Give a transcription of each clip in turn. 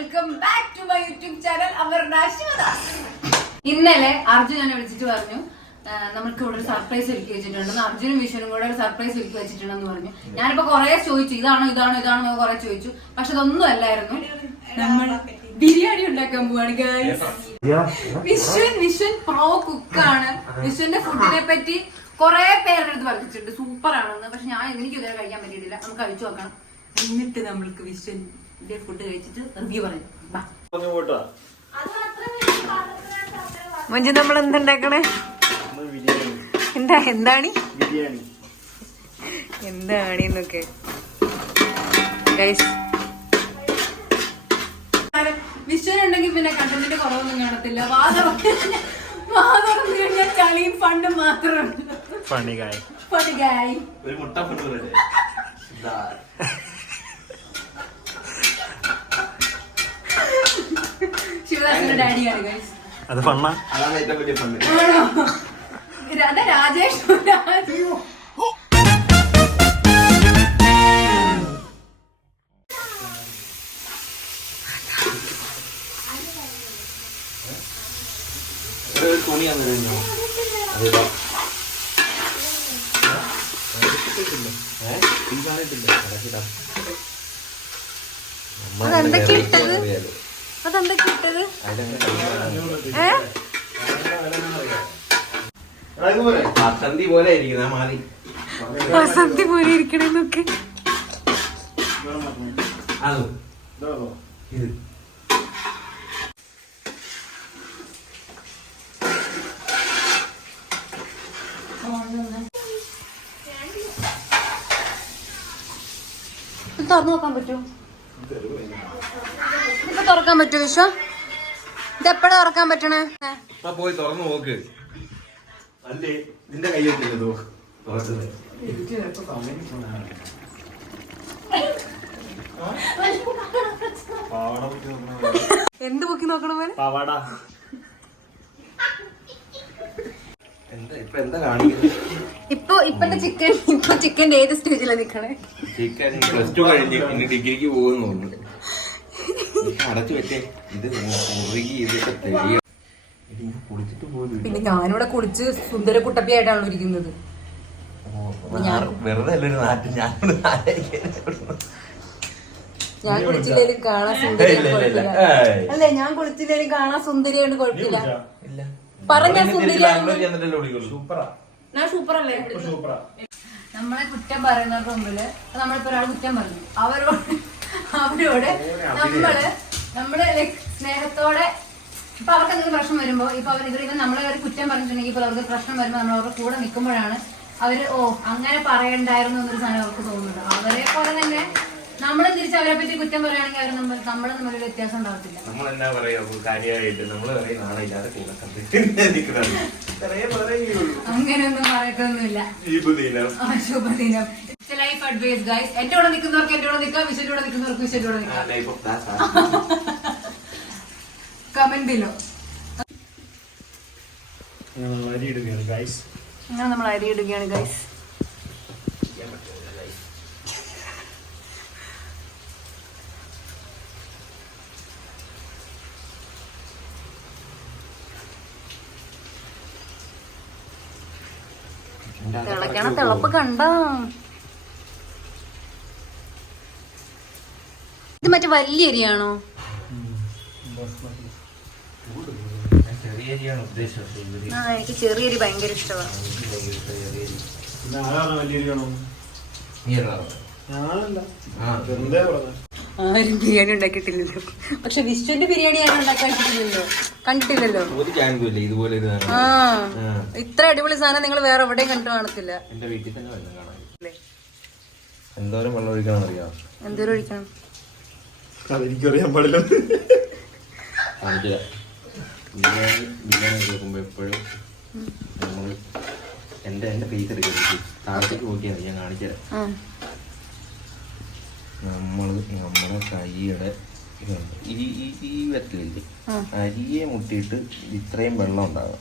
Welcome back to my YouTube channel ഇന്നലെ അർജുൻ എന്നെ വിളിച്ചിട്ട് പറഞ്ഞു നമുക്ക് ഇവിടെ ഒരു സർപ്രൈസ് ഒരുക്കി വെച്ചിട്ടുണ്ടെന്ന്. അർജുനും വിഷുവിനും കൂടെ ഒരു സർപ്രൈസ് ഒരുക്കി വെച്ചിട്ടുണ്ടെന്ന് പറഞ്ഞു. ഞാനിപ്പോ കൊറേ ചോദിച്ചു ഇതാണോ കൊറേ ചോദിച്ചു. പക്ഷെ അതൊന്നും അല്ലായിരുന്നു. നമ്മൾ ബിരിയാണി ഉണ്ടാക്കാൻ പോവാണ് ഗൈസ്. വിശ്വൻ പ്രോ കുക്കാണ്. വിശ്വന്റെ ഫുഡിനെ പറ്റി കൊറേ പേരുടെ അടുത്ത് പറഞ്ഞിട്ടുണ്ട് സൂപ്പർ ആണെന്ന്. പക്ഷെ ഞാൻ എനിക്ക് ഇതുവരെ കഴിക്കാൻ പറ്റിയിട്ടില്ല. നമുക്ക് കഴിച്ചു നോക്കണം. എന്നിട്ട് നമ്മൾക്ക് വിശ്വന്റെ ഫുഡ് കഴിച്ചിട്ട് റിവ്യൂ പറയാം. മഞ്ജു നമ്മൾ എന്തുണ്ടാക്കണേ? എന്താണിന്നൊക്കെ വിശ്വനുണ്ടെങ്കിൽ പിന്നെ കണ്ടന്റിന്റെ കുറവൊന്നും കാണത്തില്ല. വാദം കഴിഞ്ഞാൽ ചളിയും ഫണ്ടും മാത്രമാണ്. ശിവദാസന്റെ ഡാഡിയാണ് ഗൈസ്. അത് ഫണ്ണാ. അതെ രാജേഷ്. അതെന്തൊക്കെ ഇട്ടത്? വസന്തി പോലെ ഇരിക്കണെന്നൊക്കെ. തുറന്നു നോക്കാൻ പറ്റുമോ? ഇപ്പൊ തുറക്കാൻ പറ്റുമോ വിശ്വ? ഇതെപ്പോഴാ തുറക്കാൻ പറ്റണേ? പോയി തുറന്നു നോക്ക്. അല്ലേ നിന്റെ കൈ വെച്ചില്ലതോ എന്ത് പൊക്കി നോക്കണം പോലെ? ഇപ്പത്തെ ചിക്കൻ്റെ ഏത് സ്റ്റേജിലാ നിക്കണേ? ചിക്കൻ പ്ലസ് ടു കഴിഞ്ഞ് പിന്നെ ഡിഗ്രിക്ക് പോകുന്നു തോന്നുന്നു. അടച്ചു വെച്ചേ. ഇത് പിന്നെ ഞാനിവിടെ കുളിച്ച് സുന്ദര കുട്ടപ്പിയായിട്ടാണ് ഇരിക്കുന്നത്. വെറുതെ ഞാൻ കുളിച്ചില്ലേലും കാണാൻ സുന്ദരിയാണ് കുഴപ്പമില്ല. അല്ലേ ഞാൻ കുളിച്ചില്ലേലും കാണാൻ സുന്ദരിയാണ് കുഴപ്പമില്ല. പറഞ്ഞ സുന്ദരിയാണ്. ഞാൻ സൂപ്പറല്ലേ? നമ്മളെ കുറ്റം പറയുന്നവർക്ക് മുമ്പില് നമ്മളിപ്പോ ഒരാൾ കുറ്റം പറഞ്ഞു അവരോട് നമ്മള് സ്നേഹത്തോടെ ഇപ്പൊ അവർക്ക് എന്തെങ്കിലും പ്രശ്നം വരുമ്പോ ഇപ്പൊ ഇവർ നമ്മളെ ഒരു കുറ്റം പറഞ്ഞിട്ടുണ്ടെങ്കിൽ ഇപ്പൊ അവർക്ക് പ്രശ്നം വരുമ്പോ നമ്മൾ അവരുടെ കൂടെ നിൽക്കുമ്പോഴാണ് അവര് അങ്ങനെ പറയണ്ടായിരുന്നു എന്നൊരു സാധനം അവർക്ക് തോന്നുന്നത്. അവരെ പോലെ തന്നെ നമ്മളും തിരിച്ച് അവരെ പറ്റി കുറ്റം പറയുകയാണെങ്കിൽ അവർ നമ്മളും തമ്മിൽ വ്യത്യാസം ഉണ്ടാവത്തില്ല. അങ്ങനെയൊന്നും പറയത്തൊന്നുമില്ല. ശുഭദിനം. Life advice guys. എന്റെ കൂടെ നിൽക്കുന്നവർക്ക് എന്റെ കൂടെ നിൽക്കാം. വിശ്വന്റെ കൂടെ നിൽക്കുന്നവർക്ക് വിശ്വന്റെ കൂടെ നിൽക്കാം. Comment below. നമ്മൾ അരി ഇടുകയാണ് ഗൈസ്. തിളക്കണ തിളപ്പ് കണ്ട. ഇത് മറ്റേ വലിയ അരിയാണോ? എനിക്ക് ചെറിയ അരി ഭയങ്കര ഇഷ്ടമാണ്. ആരും ബിരിയാണി ഉണ്ടാക്കിയിട്ടില്ലല്ലോ. പക്ഷെ വിശ്വന്റെ ബിരിയാണി ആരും ഉണ്ടാക്കിയിട്ടില്ലല്ലോ, കണ്ടിട്ടില്ലല്ലോ. ഇത്ര അടിപൊളി സാധനം നിങ്ങൾ വേറെ എവിടെയും കണ്ടു കാണത്തില്ല. എന്തോരം വെള്ളം ഒഴിക്കണം അറിയാം. എന്തോരം ഒഴിക്കണം അതെനിക്കറിയാൻ പാടില്ല. ബിരിയാണി കേൾക്കുമ്പോ എപ്പോഴും നമ്മള് എന്റെ ഫേസ് എടുക്കുന്നത് താഴത്തേക്ക് നോക്കിയാൽ ഞാൻ കാണിച്ചത്. നമ്മുടെ കൈയുടെ ഈ വെറ്റിലില്ലേ അരിയെ മുട്ടിയിട്ട് ഇത്രയും വെള്ളം ഉണ്ടാകാം.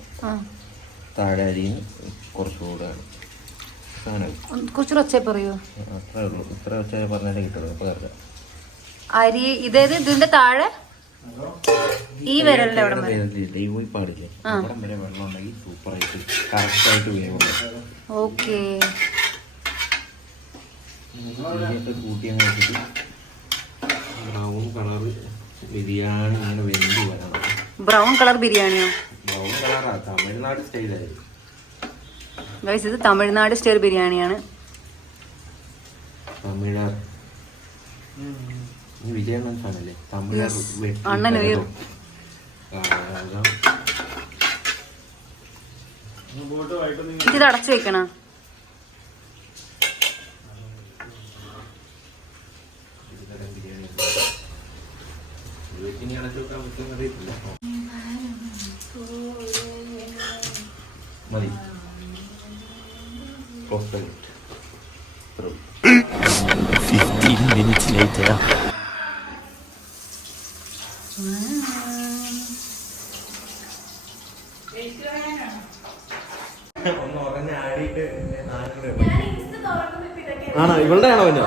താഴെ അരിയും കുറച്ചുകൂടെ കുറച്ചുകൂടെ ഒച്ച പറയൂ. അത്രേ ഉള്ളൂ. ഇത്ര ഒച്ച പറഞ്ഞാലേ കിട്ടുള്ളൂ. ഇപ്പൊ കറക്റ്റ് അരി ഇതേത് ഇതിന്റെ താഴെ ഈ വിരലിന്റെ അവിടെ വരെ. പാടില്ലേ അവിടെ വരെ വെള്ളം ഉണ്ടെങ്കിൽ സൂപ്പറായിട്ട് കറക്റ്റായിട്ട് വേവും. ഓക്കേ. കൂട്ടിയങ്ങ് വെച്ചിട്ട് ബ്രൗൺ കളറ് ബിരിയാണി ഇങ്ങനെ വെന്ത് വരണം. ബ്രൗൺ കളർ ബിരിയാണിയോ? ബ്രൗൺ കളറാ തമിഴ്നാട് സ്റ്റൈലായി. ഗൈസ് ഇത് തമിഴ്നാട് സ്റ്റൈൽ ബിരിയാണിയാണ്. തമിഴർ വിജയണ്ണൻ ഫാനല്ലേ? തമിഴർ അണ്ണൻ ഇത് അടച്ചു വെക്കണ. മതി. 15 minutes later. ആണോ ഇവളുടെ ആണോ പിന്നെ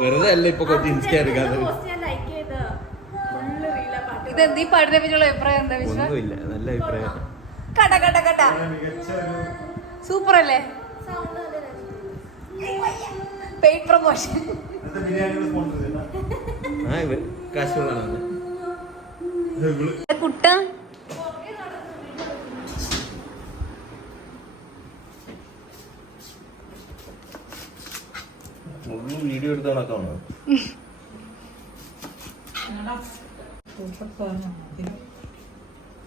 വെറുതെ അല്ല ഇപ്പൊ കുറച്ച് ഇൻസ്റ്റ എടുക്കാതെ. ഇത് ഈ പാട്ടിനെ പറ്റിയുള്ള അഭിപ്രായം എന്താ? ഒന്നുമില്ല, നല്ല അഭിപ്രായം. കട കട കട സൂപ്പർ അല്ലേ? Paid promotion. കാശുള്ളതാണ് കുട്ട. വീഡിയോ എടുത്ത കണക്കാണോ?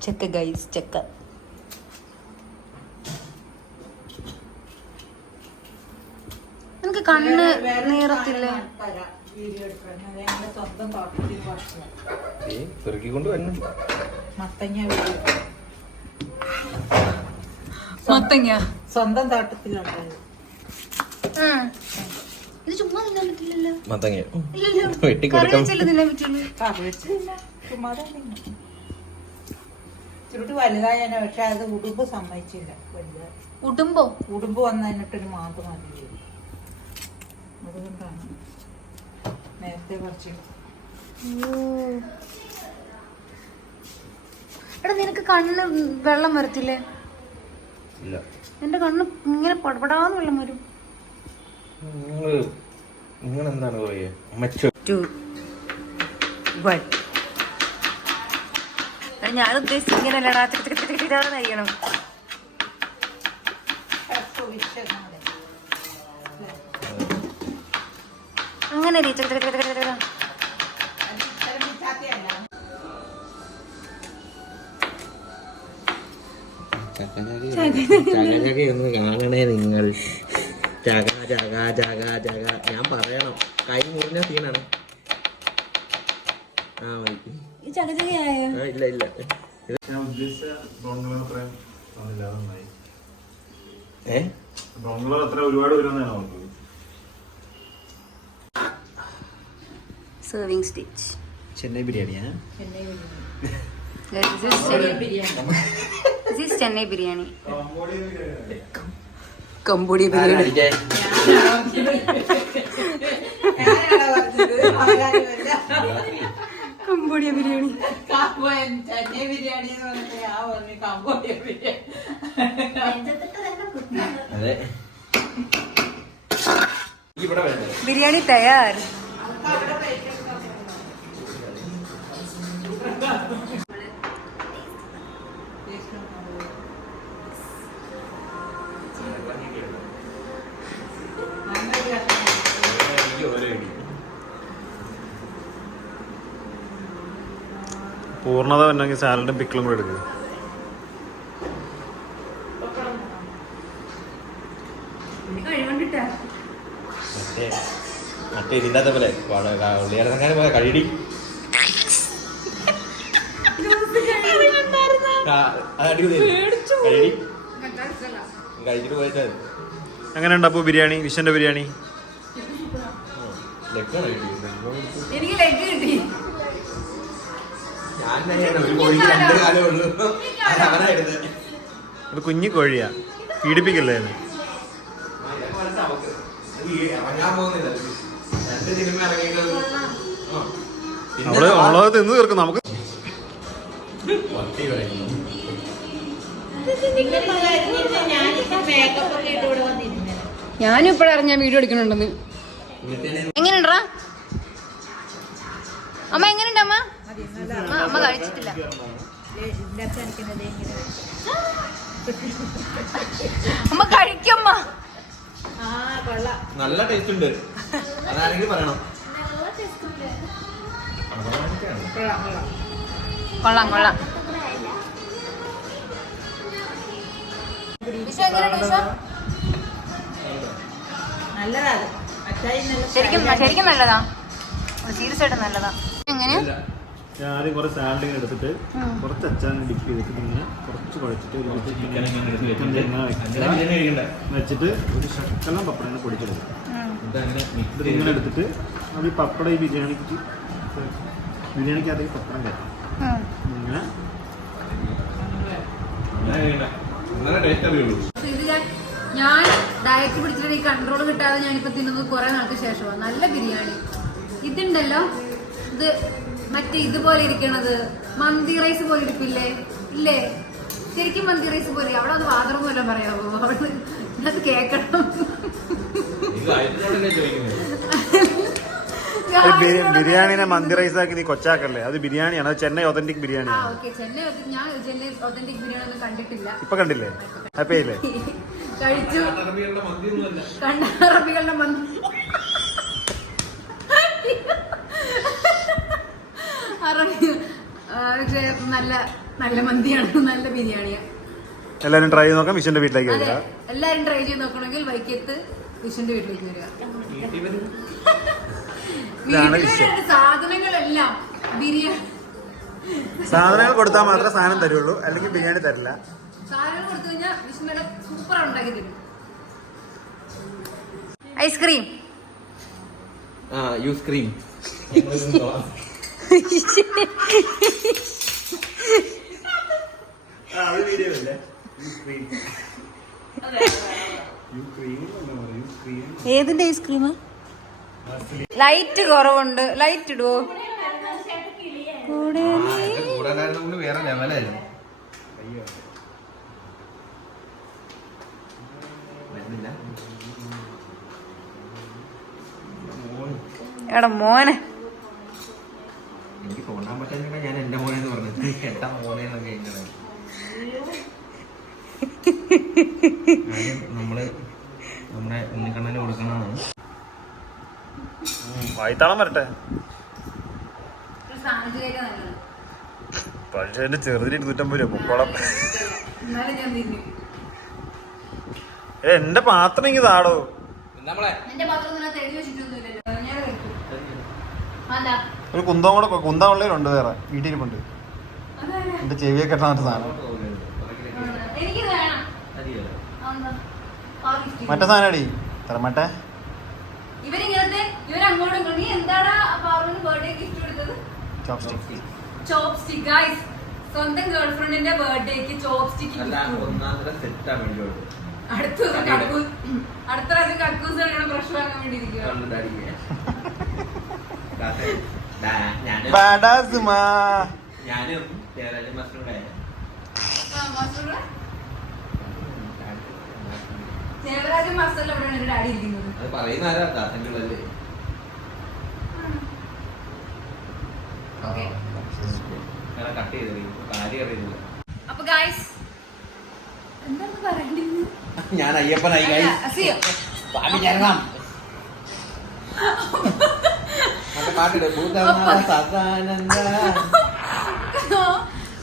ചെക്ക ഗൈസ് ചെക്ക. എനിക്ക് കണ്ണ് നീറത്തില്ലേ? പെറുക്കിക്കൊണ്ട് വരണം. മത്തങ്ങ സ്വന്തം തോട്ടത്തിലുണ്ടായത്. ഇത് ചുമ്മാ തിന്നാൻ പറ്റില്ലല്ലോ. മത്തങ്ങ കറി വെച്ചല്ലേ തിന്നാൻ പറ്റുള്ളൂ. ചുരുട്ട് വലുതായതിനെ പക്ഷെ അത് ഉടുമ്പ് സമ്മതിച്ചില്ല. വലുതായി ഉടുമ്പ് വന്നതിനിട്ടൊരു മാന്ത് മതി. അതുകൊണ്ടാണ് നേരത്തെ കുറച്ച്. എടാ നിനക്ക് കണ്ണ് വെള്ളം വരത്തില്ലേ? ഇല്ല, എന്റെ കണ്ണ് ഇങ്ങനെ പടപടാന്ന് വെള്ളം വരും. നിങ്ങൾ എന്താണ് പറയുക? ഞാൻ ഉദ്ദേശിച്ച ഇങ്ങനെയല്ലടാ കഴിയണം. അങ്ങനെ ചകചകയൊന്ന് കാണണേ നിങ്ങൾ. ചക ചക ചക ചക ഞാൻ പറയണം. കൈ മുറിഞ്ഞ സീനാണ്. ആ മതി. ഇല്ല ഇല്ല സർവിംഗ് സ്റ്റിച്ച്. ചെന്നൈ ബിരിയാണിയാ? ചെന്നൈ ബിരിയാണി. കംബോഡിയ ബിരിയാണി. കംബോഡിയ ബിരിയാണി. ചെന്നൈ ബിരിയാണി എന്ന് പറഞ്ഞാൽ ആ പറഞ്ഞു കംബോഡിയ ബിരിയാണി. അതെ ബിരിയാണി തയ്യാർ. പൂർണ്ണത വന്നെങ്കിൽ സാലഡും പിക്കിളും കൂടെ എടുക്കുക. മറ്റേ ഇതിൻ്റെ പോലെ ഉള്ളിയിറങ്ങാൻ പോയ കഴിടി കഴിച്ചിട്ട് പോയിട്ട്. എങ്ങനെയുണ്ട് അപ്പോൾ ബിരിയാണി? വിഷന്റെ ബിരിയാണി എനിക്ക് ലെഗ് കിട്ടി. ഒരു കുഞ്ഞു കോഴിയാ, പീഡിപ്പിക്കല്ലേ? അവള് തിന്ന് തീർക്കും. നമുക്ക് ഞാനും ഇപ്പഴറിഞ്ഞ വീഡിയോ എടുക്കണുണ്ടെന്ന്. എങ്ങനെയുണ്ടാ അമ്മ? എങ്ങനെയുണ്ട് അമ്മ? അമ്മ കഴിച്ചിട്ടില്ല. അമ്മ കഴിക്കമ്മ. നല്ല ടേസ്റ്റ് ഉണ്ട്. അതാരെങ്കിലും പറയണം. കൊള്ളാം കൊള്ളാം. വിഷു എങ്ങനെയുണ്ട് വിഷു? നല്ലതാ അത്. അച്ചായി നല്ല ശരിക്കും ശരിക്കും നല്ലതാ, സീരിയസ് ആയിട്ട് നല്ലതാ. എങ്ങനെയാ? ഞാൻ ആദ്യം കുറച്ച് സാലഡ് ഇങ്ങനെ എടുത്തിട്ട് കുറച്ച് അച്ചാറിന് ഡിപ്പ് ചെയ്തിട്ട് പിന്നെ കുറച്ച് കുഴച്ചിട്ട് വെച്ചിട്ട് ഒരു ശക്കലം പപ്പടം പൊടിച്ചെടുക്കും. ഇങ്ങനെ എടുത്തിട്ട് അത് ഈ പപ്പടം ഈ ബിരിയാണിക്കകത്തേക്ക് പപ്പടം കയറ്റും. ഇങ്ങനെ ഞാൻ ഡയറ്റ് പിടിച്ചിട്ട് ഈ കൺട്രോൾ കിട്ടാതെ ഞാനിപ്പോ തിന്നുന്നത് കുറെ നാൾക്ക് ശേഷമാണ്. നല്ല ബിരിയാണി. ഇതുണ്ടല്ലോ, ഇത് മറ്റേ ഇതുപോലെ ഇരിക്കണത് മന്തി റൈസ് പോലെ ഇരിപ്പില്ലേ? ഇല്ലേ? ശരിക്കും മന്തി റൈസ് പോലെ. അവിടെ അത് വാതറൊന്നും വല്ല പറയാവോ? അവിടെ അത് കേക്കണം. ബിരിയാണിനെ മന്തി റൈസ് ആക്കി നീ കൊച്ചാക്കല്ലേ? അത് ബിരിയാണിയാണ്, അത് ചെന്നൈ ഒതന്റിക് ബിരിയാണിയാണ്. ഞാൻ ചെന്നൈ ഒതന്റിക് ബിരിയാണി ഒന്നും കണ്ടിട്ടില്ല. ഇപ്പൊ കണ്ടില്ലേ? ഹാപ്പി ആയില്ലേ? കഴിച്ചു. കണ്ട അറബികളുടെ മന്തി. പക്ഷെ നല്ല നല്ല മന്തിയാണ്, നല്ല ബിരിയാണിയാണ്. എല്ലാരും ട്രൈ ചെയ്ത് നോക്കാം. വിഷുവിന്റെ വീട്ടിലേക്ക് വരിക. എല്ലാരും ട്രൈ ചെയ്ത് നോക്കണമെങ്കിൽ വൈക്കത്ത് വിഷുവിന്റെ വീട്ടിലേക്ക് വരിക. വീട്ടിലെ സാധനങ്ങളെല്ലാം ബിരിയാണി സാധനങ്ങൾ കൊടുത്താൽ മാത്രമേ സാധനം തരുള്ളൂ, അല്ലെങ്കിൽ ബിരിയാണി തരില്ല. സാധനങ്ങൾ കൊടുത്തു കഴിഞ്ഞാൽ വിഷുവിന്റെ സൂപ്പർ ഉണ്ടാക്കി തരും. Ice cream use cream. ഏതിന്റെ ഐസ്ക്രീം? ലൈറ്റ് കുറവുണ്ട്, ലൈറ്റ് ഇടുവോ? വേറെ ലെവലായിരുന്നു. എടാ മോനെ, എനിക്ക് തോന്നാൻ പറ്റാൻ ഞാൻ എന്റെ മോനെന്ന് പറഞ്ഞത് എട്ടാ മോനെന്നൊക്കെ നമ്മള് നമ്മുടെ ഉണ്ണിക്കണ്ണന് കൊടുക്കണതാണ്. വായിത്താളം വരട്ടെ. പക്ഷെ എന്റെ ചെറുതിന് 250 രൂപ മുക്കോളം. എന്റെ പാത്രം എനിക്ക് താടോ. ഒരു കുന്തമുള്ളവരുണ്ട് വേറെ വീട്ടിലിരിപ്പുണ്ട്. എന്റെ ചെവിയൊക്കെ കെട്ടാൻ സാധനം. മറ്റേ സാധനടി തരമട്ടെ. ചോപ്സ്റ്റിക് ഗൈസ്, സ്വന്തം ഗേൾഫ്രണ്ടിന്റെ ബർത്ത്ഡേക്ക് ചോപ്സ്റ്റിക്. അടുത്ത പ്രാവശ്യം കക്കൂസ് ബ്രഷ് വാങ്ങാൻ വേണ്ടി ഇരിക്കുക. ഞാനും ദേവരാജൻ മാസ്റ്ററിൽ എവിടെയാണ് എന്റെ ഡാഡി ഇരിക്കുന്നത്? അത് പറയുന്ന ആരാ? ദാസങ്ങളല്ലേ? കട്ട് ചെയ്തത് കാര്യം അറിയുന്നില്ല. അപ്പൊ ഗൈസ് എന്താണ് പറയണ്ടത്? ഞാൻ അയ്യപ്പനായി ഗൈസ്.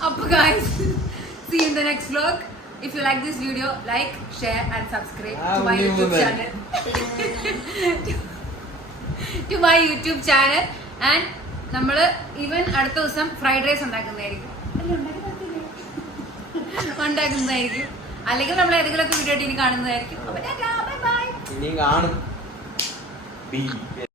അപ്പൊ guys, see you in the next vlog. If you like this video, like, share and subscribe to my YouTube channel. To my YouTube channel. And നമ്മള് ഈവൻ അടുത്ത ദിവസം ഫ്രൈഡ് റൈസ് ഉണ്ടാക്കുന്നതായിരിക്കും, അല്ലെങ്കിൽ നമ്മൾ ഏതെങ്കിലുമൊക്കെ വീഡിയോ കാണുന്നതായിരിക്കും. ഇനി കാണും.